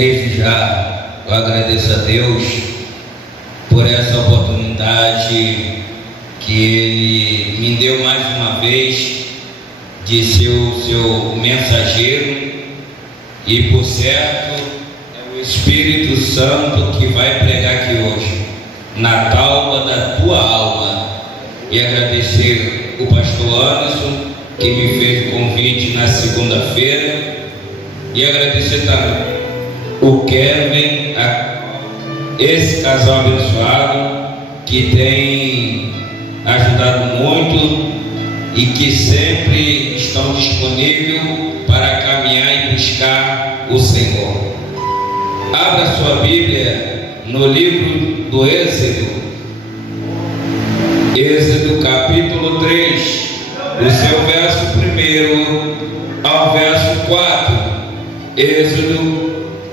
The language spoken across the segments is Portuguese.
Desde já eu agradeço a Deus por essa oportunidade que Ele me deu mais uma vez de ser o seu mensageiro, e por certo é o Espírito Santo que vai pregar aqui hoje, na talma da tua alma. E agradecer o pastor Anderson, que me fez o convite na segunda-feira, e agradecer também o Kevin, esse casal abençoado que tem ajudado muito e que sempre estão disponíveis para caminhar e buscar o Senhor. Abra sua Bíblia no livro do Êxodo, capítulo 3, do seu verso 1 ao verso 4. Êxodo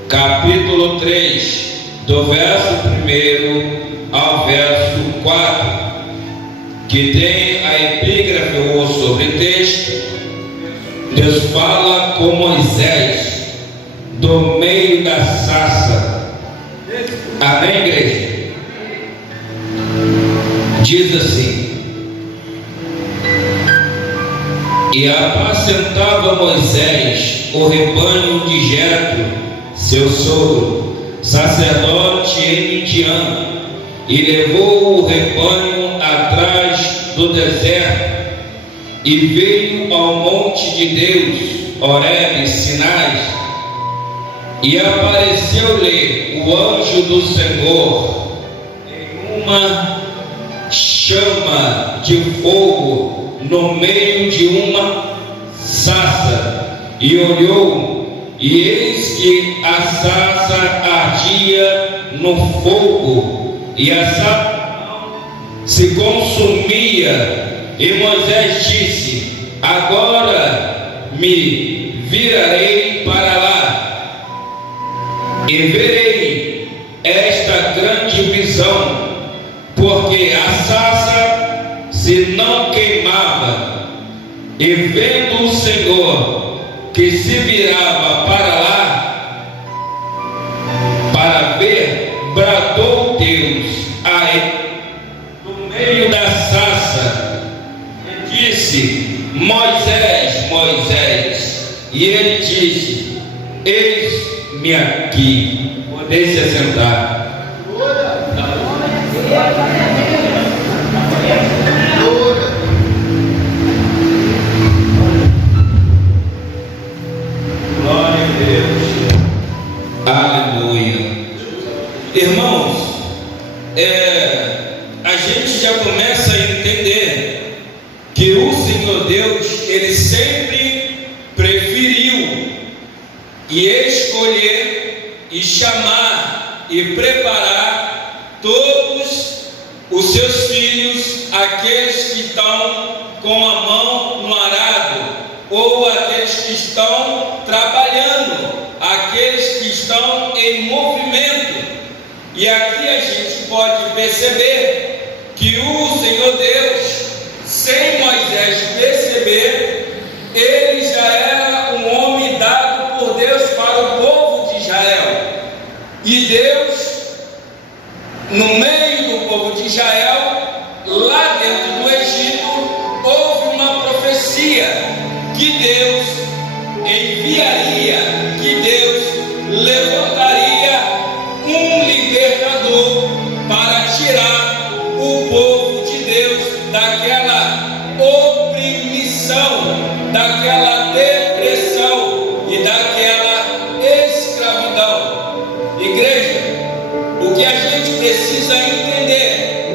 capítulo 3, do verso 1 ao verso 4, que tem a epígrafe ou sobretexto. Deus fala com Moisés do meio da sarça. Amém, igreja? Diz assim: e apacentava Moisés o rebanho de Jetro, seu sogro, sacerdote em Midian, e levou o rebanho atrás do deserto, e veio ao monte de Deus, Horebe, Sinai, e apareceu-lhe o anjo do Senhor em uma chama de fogo no meio de uma sarça, e olhou, e eis que a sarça ardia no fogo, e a sarça se consumia. E Moisés disse: agora me virarei para lá, e verei esta grande visão, porque a sarça se não queimava. E vendo o Senhor que se virava para lá para ver, bradou Deus a ele no meio da sarça e disse: Moisés, Moisés. E ele disse: eis-me aqui. Podem se assentar. Glória a Deus. Aleluia. Irmãos, a gente já começa a entender que o Senhor Deus, Ele sempre preferiu e escolher e chamar e preparar todos os seus filhos, aqueles que estão com a mão no arado, ou aqueles que estão trabalhando, aqueles que estão em movimento. E aqui a gente pode perceber que o Senhor Deus, sem Moisés perceber, ele já era um homem dado por Deus para o povo de Israel. E Deus, no meio do povo de Israel, lá dentro do Egito, houve uma profecia que Deus enviaria, que Deus levantaria um libertador para tirar o povo de Deus daquela opressão, daquela depressão e daquela escravidão. Igreja, o que a gente precisa entender,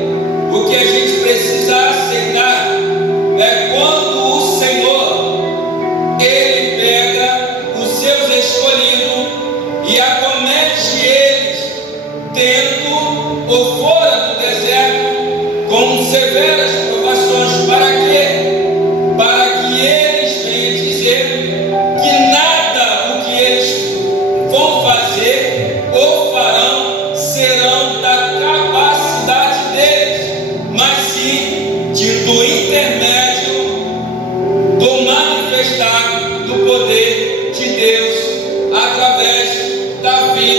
o que a gente precisa aceitar, é quando o Senhor, Ele pega os seus escolhidos e acomete eles dentro ou fora do deserto com severas provações. Para quê? Para que eles venham dizer que nada o que eles vão fazer ou farão serão da capacidade deles, mas sim do intermédio do manifestar do poder de Deus através da vida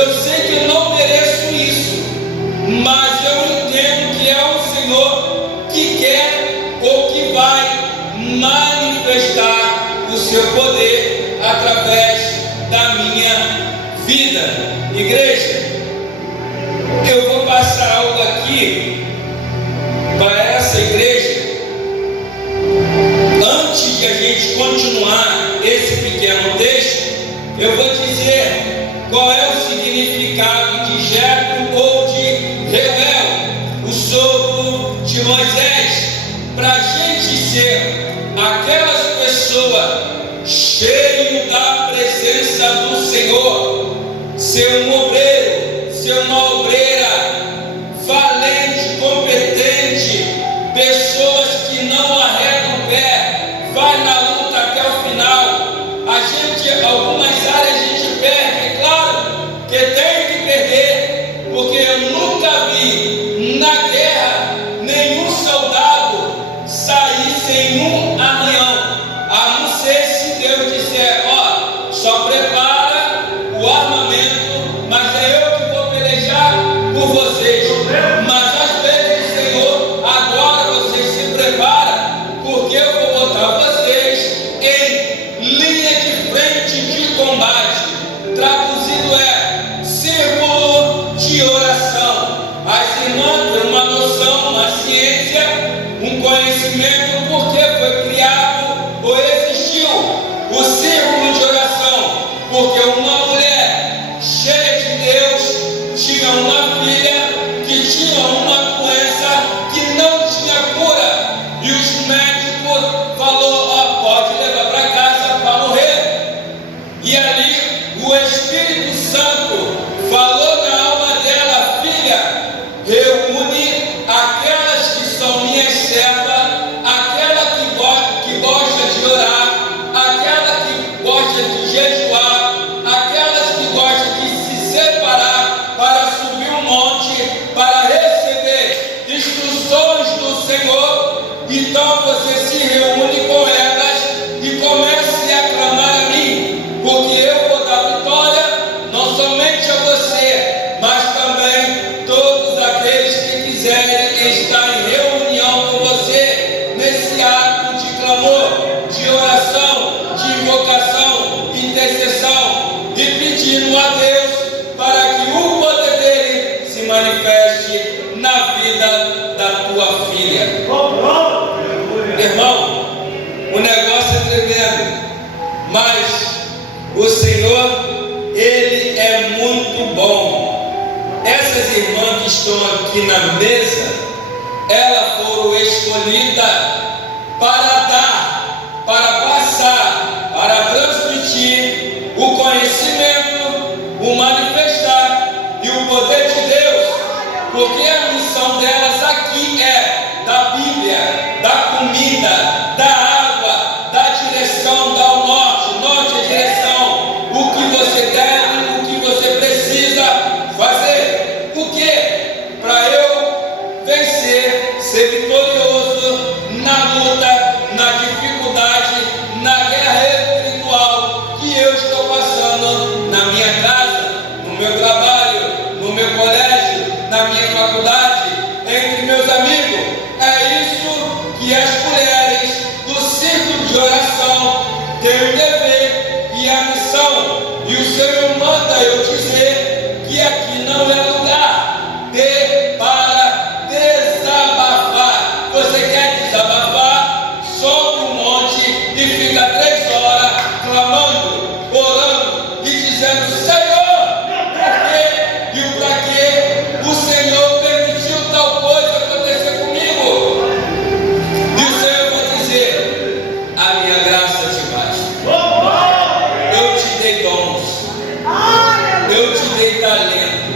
Eu sei que eu não mereço isso, mas eu entendo que é o Senhor que quer ou que vai manifestar o seu poder através da minha vida. Igreja, eu vou passar algo aqui para essa igreja. Antes de a gente continuar esse pequeno texto, eu vou dizer qual é o significado de Jetro ou de Reuel, o sogro de Moisés, para a gente ser aquelas pessoas cheias da presença do Senhor, ser um obreiro, ser uma obreira valente, competente, pessoas que não arredam o pé, vai na luta até o final. Algumas áreas a gente perde, é claro que tem que perder, porque eu nunca vi na guerra nenhum soldado sair sem um arranhão, a não ser se Deus disser, ó, só prepara o armamento, mas é eu que vou pelejar por vocês. Mas às vezes, Senhor, agora vocês se preparam, porque eu vou botar vocês em linha de frente de combate. Traduzido é círculo de oração. As irmãs têm uma noção, uma ciência, um conhecimento, porque foi criado ou existiu o círculo de oração, porque uma mulher cheia de Deus tinha uma filha que tinha uma doença que não tinha cura, e os médicos falou, ó, pode levar para casa para morrer. E ali o Espírito Santo falou na alma dela, filha, reúne aquelas que são minhas servas, aquela que gosta de orar, aquela que gosta de jejuar, aquelas que gostam de se separar para subir um monte, para receber instruções do Senhor. Então você se reúne com elas e comece a clamar a mim, porque eu vou dar vitória não somente a você, mas também todos aqueles que quiserem estar em reunião com você nesse ato de clamor, de oração, de invocação, intercessão, e pedindo a Deus para que o poder dele se manifeste na vida da tua filha. Irmão, o negócio é tremendo, mas o Senhor, Ele é muito bom. Essas irmãs que estão aqui na mesa, elas foram escolhidas para dar, para passar, para transmitir o conhecimento, o manifestar e o poder de Deus, porque a missão delas aqui é da Bíblia, da comida, da água, da direção, dar o norte, norte é direção, o que você deve, o que você precisa fazer. Por quê? Para eu vencer, ser vitorioso na luta, na dificuldade, na guerra espiritual que eu estou passando na minha casa, no meu trabalho, no meu colégio, na minha faculdade, entre meus amigos. É isso que as mulheres do círculo de oração têm o dever e a missão. E o Senhor manda eu dizer que aqui não é lugar para desabafar. Você quer desabafar? Sobe um monte e fica 3 horas clamando, orando e dizendo, Senhor, por quê e o para quê o Senhor permitiu tal coisa acontecer comigo? E o Senhor vai dizer, a minha graça te basta. Eu te dei dons, eu te dei talento,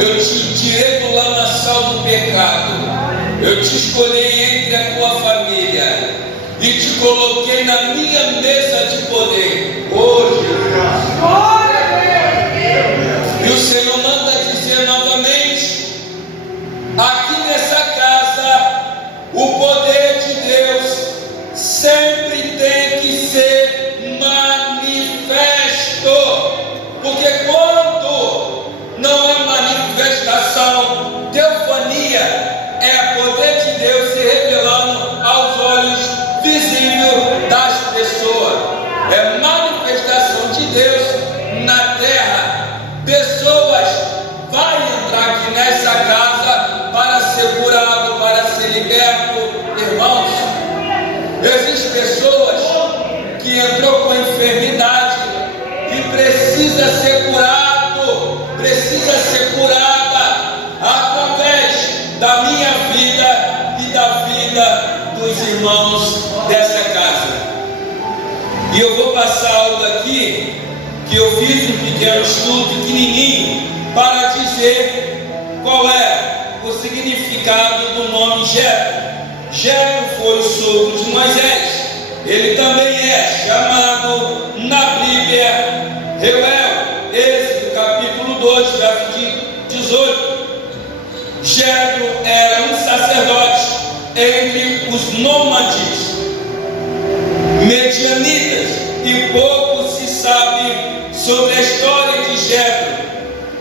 eu te tirei do lamaçal do pecado, eu te escolhi entre a tua família e te coloquei na minha mesa de poder. Hoje, e o Senhor manda dizer novamente, aqui nessa casa, o poder de Deus sempre tem que ser manifesto, porque quando casa para ser curado, para ser liberto. Irmãos, existem pessoas que entrou com enfermidade e precisa ser curado, precisa ser curada através da minha vida e da vida dos irmãos dessa casa. E eu vou passar algo aqui que eu fiz um pequeno estudo pequenininho para dizer qual é o significado do nome Jetro. Jetro foi o sogro de Moisés. Ele também é chamado na Bíblia Reuel, Êxodo capítulo 2, verso 18. Jetro era um sacerdote entre os nômades medianitas e pouco se sabe sobre a história de Jetro.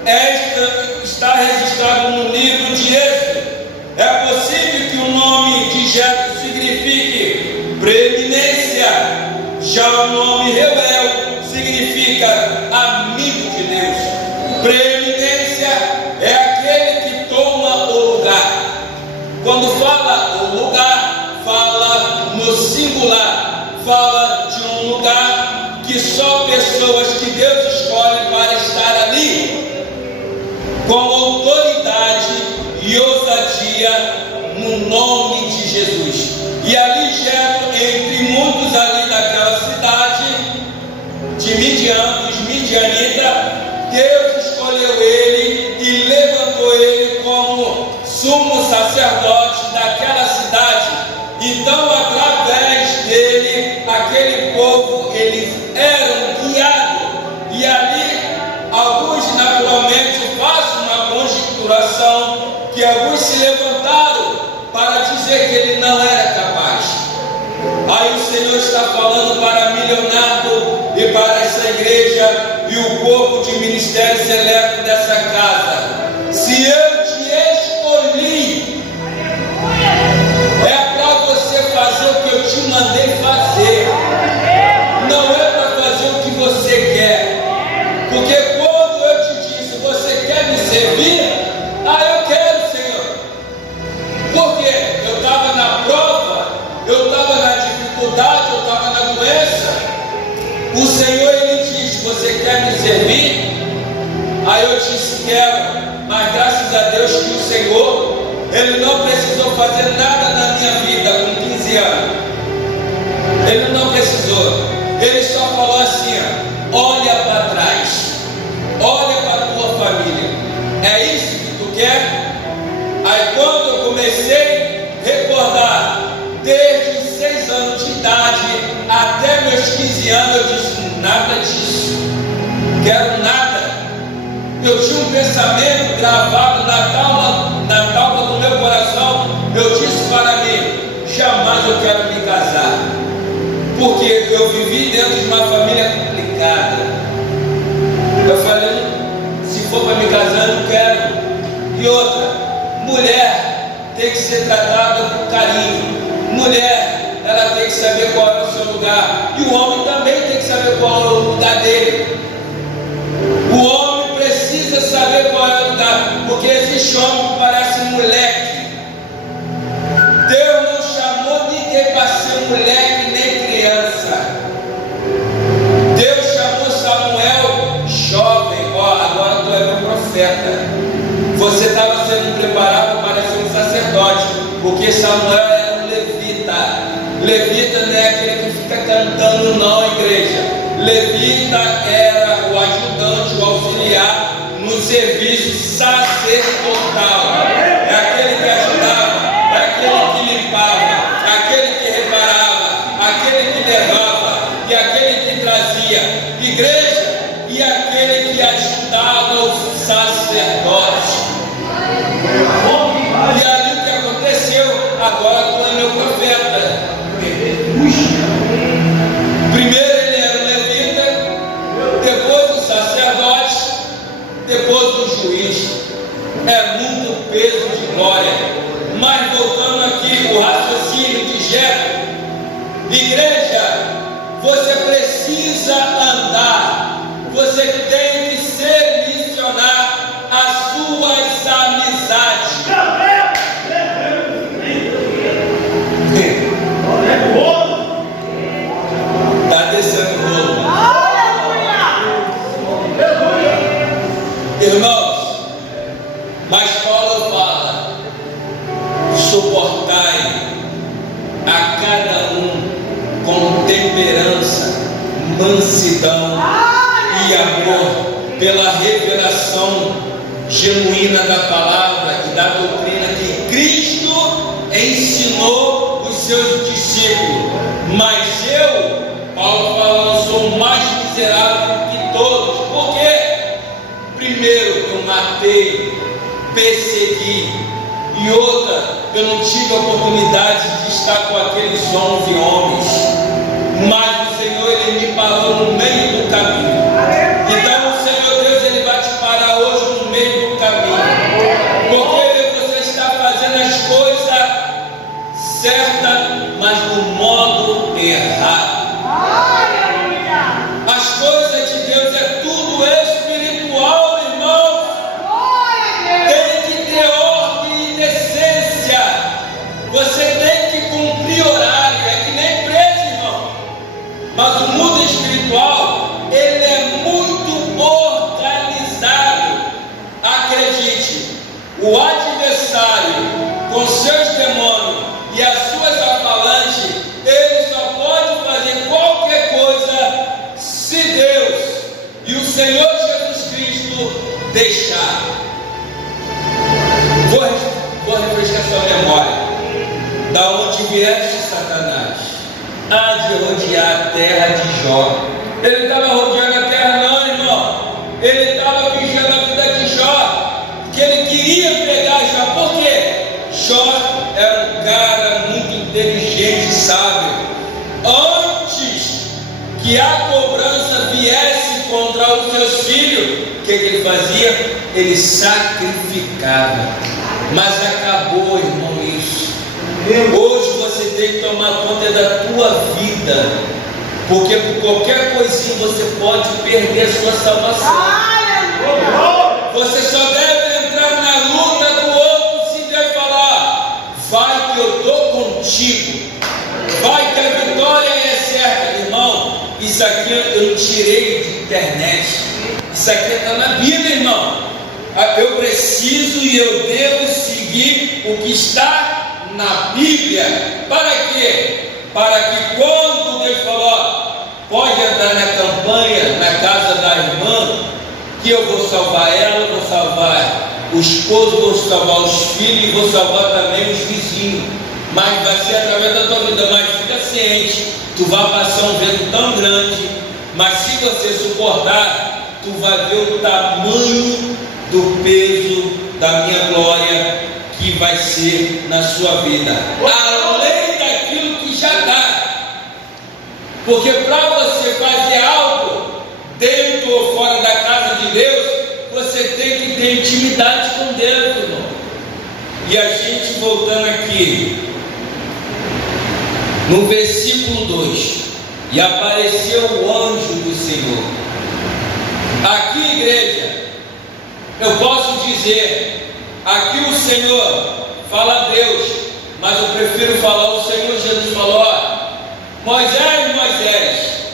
Esta está registrada no livro de Êxodo. É possível que o nome de Jetro signifique preeminência, já o nome Reuel significa amigo de Deus. Preeminência é aquele que toma o lugar. Quando fala o lugar, fala no singular, fala de um lugar que só pessoas que Deus escolhe para estar ali, com autoridade e ousadia no nome de Jesus. E ali Jetro, entre muitos ali daquela cidade de Midian, dos midianitas, Deus escolheu ele e levantou ele como sumo sacerdote daquela cidade. Então, através dele, aquele povo, eles eram guiados. E ali, alguns naturalmente fazem uma conjecturação que alguns se levantaram para dizer que ele não era capaz. Aí o Senhor está falando para Milionário e para essa igreja e o corpo de ministério seleto dessa casa: se eu te escolhi, é para você fazer o que eu te mandei fazer, não é para fazer o que você quer. Porque quando eu te disse, você quer me servir? Eu quero, Senhor. Porque eu estava na prova, eu estava na dificuldade, eu estava na doença. O Senhor, Ele diz: você quer me servir? Aí eu disse: quero. Mas graças a Deus que o Senhor, Ele não precisou fazer nada na minha vida com 15 anos. Ele não precisou. Ele só falou assim: olha para trás, olha para a tua família. É isso que tu quer? Aí quando eu comecei a recordar, desde os 6 anos de idade até meus 15 anos, eu disse: nada disso, quero nada. Eu tinha um pensamento gravado na tábua do meu coração. Eu disse para mim: jamais eu quero me casar, porque eu vivi dentro de uma família complicada. Eu falei: se for para me casar, eu não quero. E outra, mulher tem que ser tratada com carinho. Mulher, ela tem que saber qual é o seu lugar. E o homem também tem que saber qual é o lugar dele. O homem precisa saber qual é o lugar, porque existe homem que parece moleque. Deus não chamou ninguém para ser moleque nem criança. Deus chamou Samuel jovem. Agora tu é meu profeta. Você estava sendo preparado para ser um sacerdote, porque Samuel era um levita. Levita não é aquele que fica cantando, não, igreja. Levita era o ajudante, o auxiliar no serviço sacerdotal. É aquele que ajudava, é aquele que limpava, aquele que reparava, aquele que levava e aquele que trazia. Igreja, e aquele que ajudava o sacerdote. E ali o que aconteceu? Agora tu é meu profeta. Primeiro ele era o levita, depois o sacerdote, depois o juiz. É muito peso de glória. Mas voltando aqui o raciocínio de Jetro, igreja, você precisa andar, você tem que selecionar as suas amizades. Mas Paulo fala: suportai a cada um com temperança, mansidão e amor, pela revelação genuína da palavra e da doutrina que Cristo ensinou os seus discípulos. Mas eu, Paulo fala, sou mais miserável que todos. Por quê? Primeiro, eu matei, persegui, e outra, eu não tive a oportunidade de estar com aqueles 11 homens, mas o Senhor, Ele me parou no meio do caminho. Então o Senhor Deus, Ele vai te parar hoje no meio do caminho, porque você está fazendo as coisas certas, mas do modo errado. As coisas de Deus é tudo espiritual, irmão. Tem que ter ordem e decência. Você tem que cumprir horário. É que nem preso, irmão. Mas o mundo espiritual, ele é muito organizado. Acredite, o adversário, com seus demônios e as suas avalanches, ele só pode fazer qualquer coisa se Deus e o Senhor Jesus Cristo deixar. Vou refrescar sua memória. Da onde vieste Satanás? A de rodear a terra de Jó. Ele estava rodeando a terra, não, irmão. Ele estava vigiando a vida de Jó, porque ele queria pegar Jó. Por quê? Jó era um cara muito inteligente, sábio. Antes que a cobrança viesse contra os seus filhos, o que ele fazia? Ele sacrificava. Mas acabou, irmão, isso. Hoje você tem que tomar conta da tua vida, porque por qualquer coisinha você pode perder a sua salvação. Você só deve entrar na luta do outro se Deus falar: vai que eu estou contigo, vai que a vitória é certa. Irmão, isso aqui eu tirei de internet, isso aqui está na Bíblia, irmão. Eu preciso e eu devo seguir o que está na Bíblia. Para quê? Para que quando Deus falou, pode entrar na campanha, na casa da irmã, que eu vou salvar ela, vou salvar o esposo, vou salvar os filhos e vou salvar também os vizinhos. Mas vai ser através da tua vida. Mas fica ciente, tu vai passar um vento tão grande, mas se você suportar, tu vai ver o tamanho do peso da minha glória que vai ser na sua vida, além daquilo que já dá. Porque para você fazer algo dentro ou fora da casa de Deus, você tem que ter intimidade com Deus, irmão. E a gente voltando aqui no versículo 2: e apareceu o anjo do Senhor. Aqui, igreja, eu posso dizer, aqui o Senhor fala a Deus, mas eu prefiro falar, o Senhor Jesus falou: Moisés, Moisés,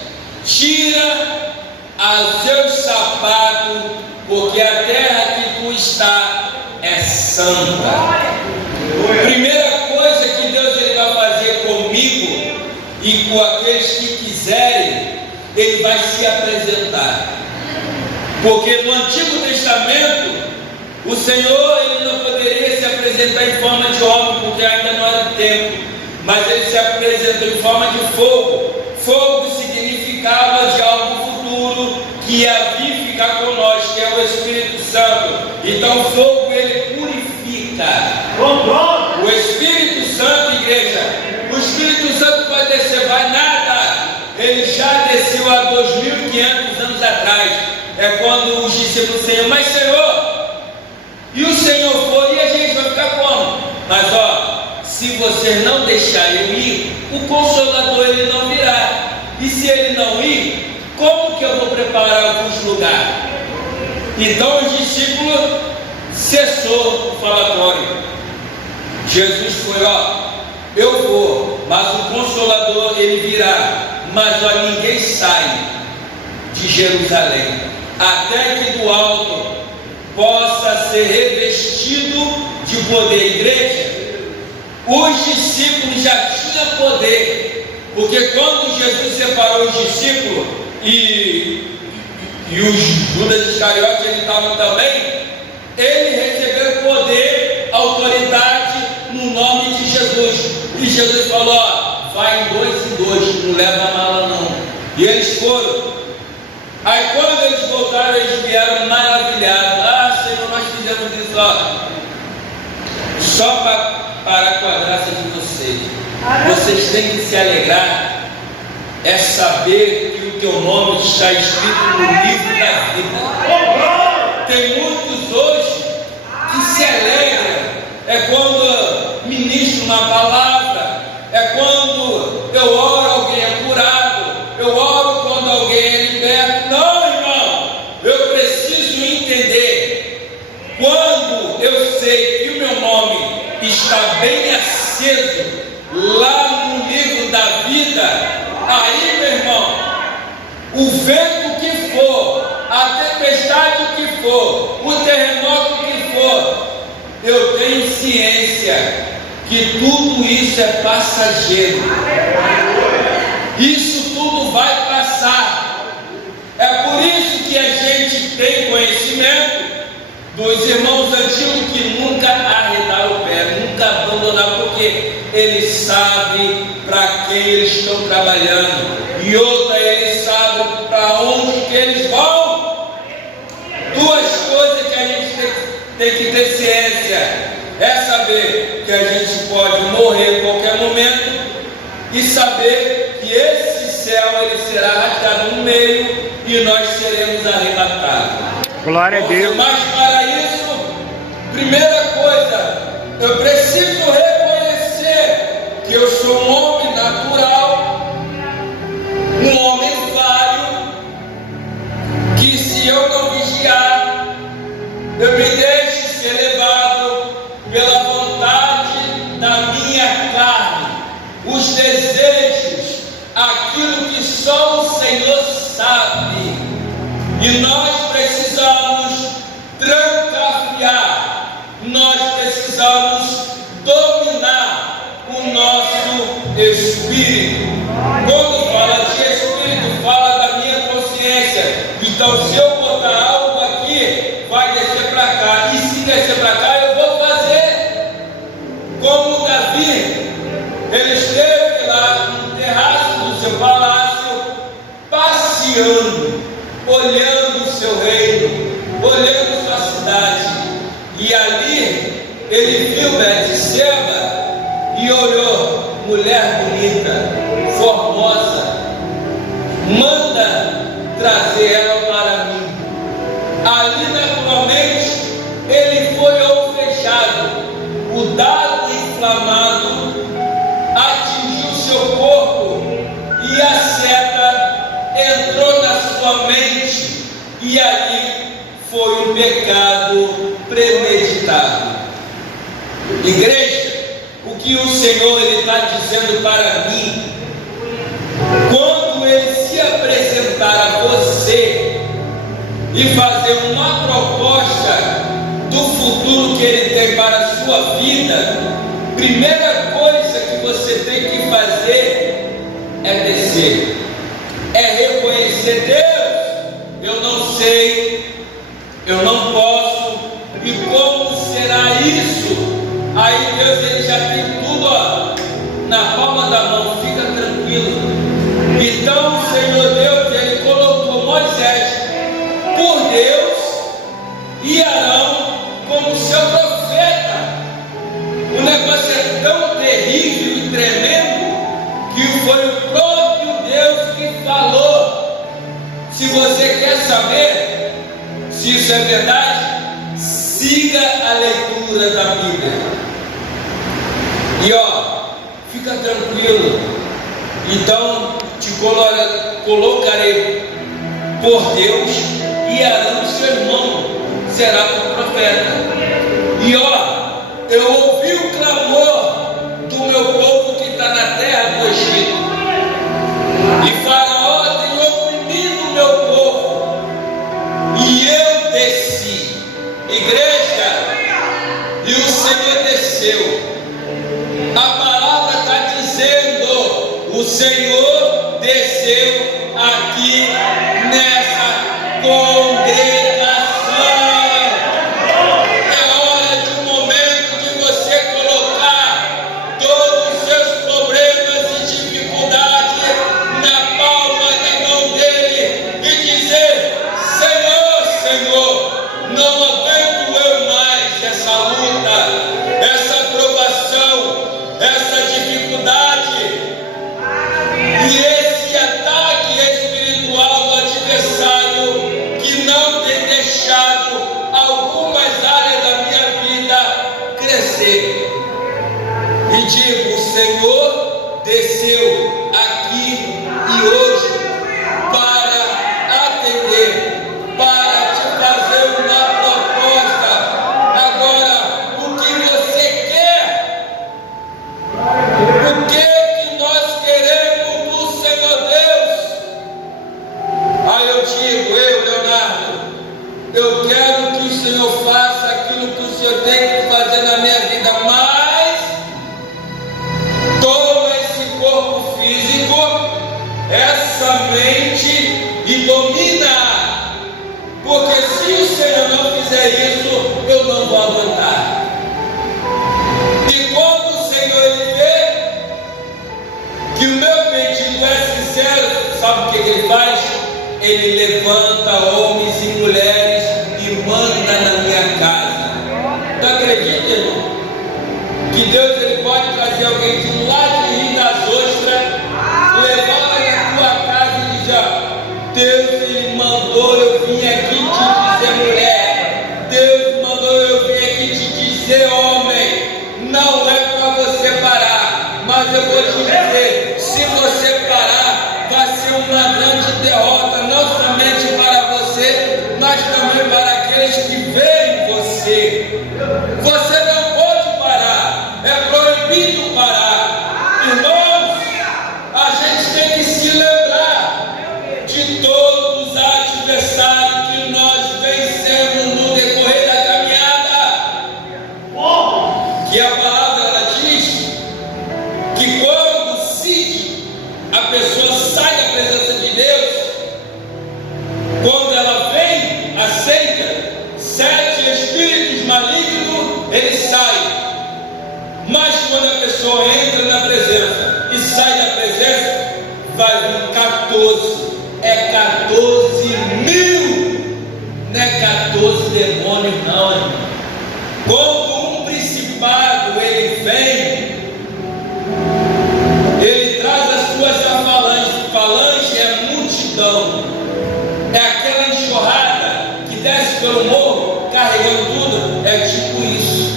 tira os seus sapatos, porque a terra que tu está é santa. Primeira coisa que Deus ele vai fazer comigo e com aqueles que quiserem, Ele vai se apresentar. Porque no Antigo Testamento, o Senhor ele não poderia se apresentar em forma de homem, porque ainda não era tempo, mas Ele se apresentou em forma de fogo. Fogo significava de algo futuro, que ia vir ficar com nós, que é o Espírito Santo. Então o fogo ele purifica. O Espírito Santo, igreja, o Espírito Santo vai descer, vai nada. Ele já desceu há 2.500 anos atrás. É quando os discípulos Senhor, mas Senhor, e o Senhor foi, e a gente vai ficar como? Mas se você não deixar eu ir, o Consolador ele não virá. E se ele não ir, como que eu vou preparar alguns lugares? Então os discípulos cessou o falatório. Jesus foi, eu vou, mas o Consolador ele virá, mas ninguém sai de Jerusalém, até que do alto possa ser revestido de poder. Igreja, os discípulos já tinham poder, porque quando Jesus separou os discípulos e os Judas Iscariotes, ele estava também, ele recebeu poder, autoridade no nome de Jesus. E Jesus falou: ó, vai em 2 e 2, não leva mala não. E eles foram. Aí quando eles voltaram, eles vieram maravilhados. Ah, Senhor, nós fizemos isso, ó, só para parar com a graça de vocês. Vocês têm que se alegrar, é saber que o teu nome está escrito no livro da vida. Tem muitos hoje que se alegram, é quando ministro uma palavra, é quando eu oro, alguém é curado, eu oro quando alguém é liberto. Não, irmão, eu preciso entender, quando eu sei que o meu nome está bem aceso lá no livro da vida, aí, meu irmão, o vento que for, a tempestade que for, o terremoto que for, eu tenho ciência que tudo isso é passageiro. Isso tudo vai passar. É por isso que a gente tem conhecimento dos irmãos antigos que nunca arredaram o pé, nunca abandonaram, porque eles sabem para quem eles estão trabalhando, e outra, eles sabem para onde que eles vão. Duas coisas que a gente tem que ter ciência: é saber que a gente pode morrer em qualquer momento, e saber que esse céu ele será rasgado no meio e nós seremos arrebatados. Glória a Deus. Mas para isso, primeira coisa, eu preciso reconhecer que eu sou um homem natural, um homem falho, que se eu não vigiar, eu me deixo ser levado pela vontade da minha carne, os desejos, aquilo que só o Senhor sabe. E nós precisamos trancafiar, nós precisamos dominar o nosso espírito. Quando fala de espírito, fala da minha consciência. Então, se eu botar algo aqui, vai descer para cá, e se descer para cá, eu vou fazer. Como Davi, ele esteve lá no terraço do seu palácio, passeando, olhando o seu reino, olhando sua cidade, e ali ele viu Betseba e olhou: mulher bonita, formosa, manda trazer ela para mim. Ali naturalmente ele foi alvejado, o dardo inflamado atingiu seu corpo e a seta entrou na sua mente, e ali foi um pecado premeditado. Igreja, o que o Senhor está dizendo para mim, quando Ele se apresentar a você e fazer uma proposta do futuro que Ele tem para a sua vida, primeira coisa que você tem que fazer é descer, é reconhecer: Deus, eu não sei, eu não posso, e como será isso? Aí Deus, ele já tem tudo, ó, na palma da mão, fica tranquilo. Então o Senhor Deus, ele colocou Moisés por Deus e Arão como seu profeta. O negócio é tão terrível e tremendo que foi o próprio Deus que falou. Se você quer saber se isso é verdade, siga a leitura da Bíblia. E ó, fica tranquilo. Então te colocarei por Deus, e Arão, seu irmão, será o profeta. E ó, eu ouvi o clamor do meu povo que está na terra do Egito, e Faraó tem oprimido o meu povo, e eu desci, e o Senhor desceu. A palavra está dizendo: o Senhor desceu aqui nessa congregação. E digo: o Senhor desceu aqui e hoje para atender, para te fazer uma proposta. Agora, o que você quer? O que nós queremos do Senhor Deus? Aí eu digo, Leonardo, eu quero que o Senhor faça aquilo que o Senhor tem que fazer na minha vida, mas essa mente e domina, porque se o Senhor não fizer isso, eu não vou aguentar. E quando o Senhor ele vê que o meu pedido é sincero, sabe o que ele faz? Ele levanta homens e mulheres e manda na minha casa. Tu acredita, irmão? Que Deus ele pode trazer alguém de lá de Rio das Ostras, levar Deus ele mandou eu vim aqui te dizer, mulher. Deus mandou eu vir aqui te dizer, homem. Não é para você parar, mas eu vou te dizer, se você parar, vai ser uma grande derrota, não somente para você, mas também para aqueles que veem você. Você não pode parar, é proibido parar. Irmãos, a gente tem que se lembrar de todos os adversários que nós vencemos no decorrer da caminhada. Que a palavra ela diz que quando a pessoa sai da presença de Deus, quando ela vem, aceita, 7 espíritos malignos, ele sai. Mas quando a pessoa entra na presença e sai da presença, vai vir 14. É 14 mil, não é 14 demônios não, irmão. Quando um principado ele vem, ele traz as suas falanges. Falange é multidão, é aquela enxurrada que desce pelo morro carregando tudo, é tipo isso.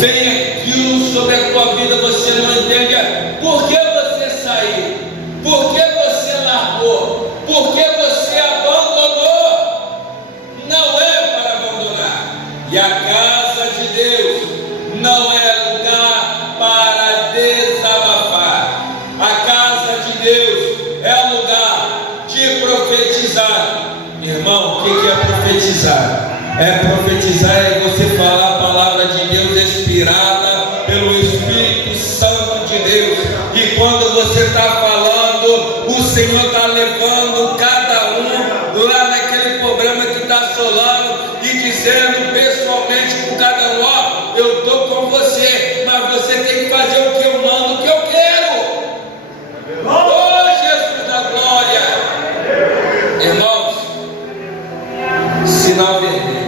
Vem aquilo sobre a tua vida, você não entende por que você saiu, por que você largou, porque você abandonou. Não é para abandonar. E a casa de Deus não é lugar para desabafar. A casa de Deus é lugar de profetizar. Irmão, o que é profetizar? É profetizar é você falar a palavra de Deus inspirada pelo Espírito Santo de Deus. E quando você está falando, o Senhor está levando cada um lá naquele problema que está assolando e dizendo pessoalmente com cada um: ó, eu estou com você, mas você tem que fazer o que eu mando, o que eu quero. Oh, Jesus da glória! Irmãos, sinal vermelho.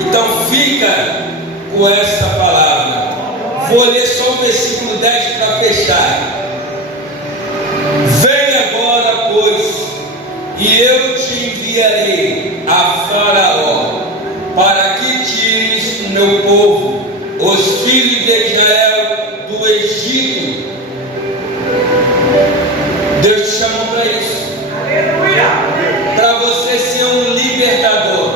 Então fica com essa palavra. Vou ler só o versículo 10 para fechar. Vem agora, pois, e eu te enviarei a Faraó, para que tires o meu povo, os filhos de Israel, do Egito. Deus te chamou para isso. Para você ser um libertador,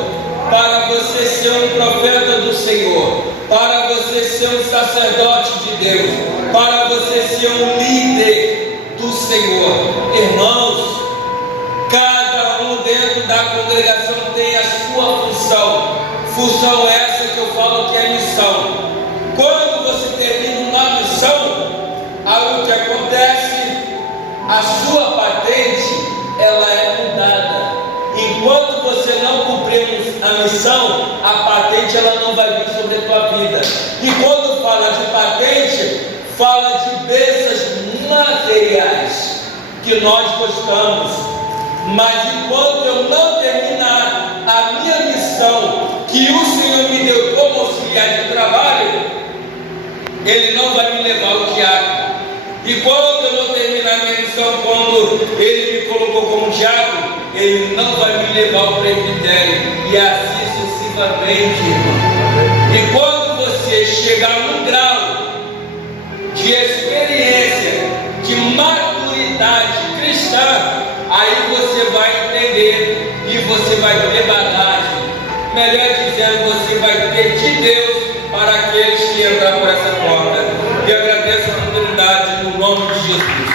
para você ser um profeta do Senhor, para você ser um sacerdote de Deus, para você ser um líder do Senhor. Irmãos, cada um dentro da congregação tem a sua função. Função essa que eu falo que é missão. missão, a patente ela não vai vir sobre a tua vida. E quando fala de patente, fala de bênçãos materiais que nós gostamos. Mas enquanto eu não terminar a minha missão, que o Senhor me deu como auxiliar de trabalho, Ele não vai me levar ao diácono. E quando eu não terminar a minha missão, quando Ele me colocou como diácono, Ele não vai me levar ao presbitério. E assim sucessivamente, irmão. E quando você chegar num grau de experiência, de maturidade cristã, aí você vai entender e você vai ter bagagem. Melhor dizendo, você vai ter de Deus para aqueles que entrar por essa porta. E agradeço a oportunidade no nome de Jesus.